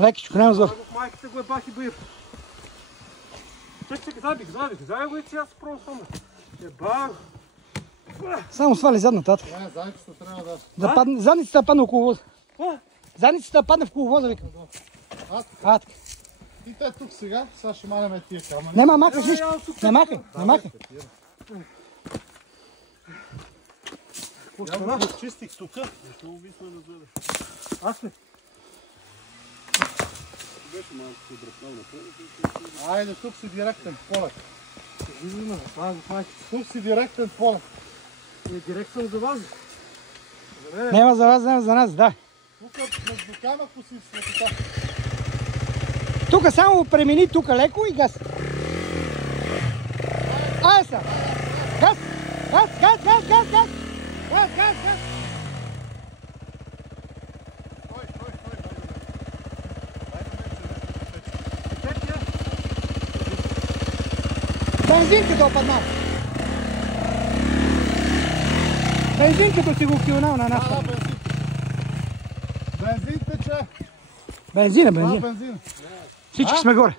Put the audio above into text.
Лекичко, няма зор. Майката го е бах и бив. Чакай, забих го и сега се пробвам само. Ебах. Само свали задната. Зайцата трябва да падне. Задницата падне около воза. Какво? Задницата падне в воза, викам. Така. И те тук сега ще манеме тия камъни. Нема махаш нищо. Не махай. Я го чистих тук. Защо увисна назад? Аз ли? Беше малко се дръпнал напред. Айде, тук си директен полет. Тук си директен полет. Директ съм за вас. Нема за вас, нема за нас, да. Тук между камъко си светота. Тук само премини тук леко и газ. Ай са! Газ! Бензин като опаднал. Бензин като си го килнал на нафта. Бензин тече. Бензин. Бензин. Всички сме горе.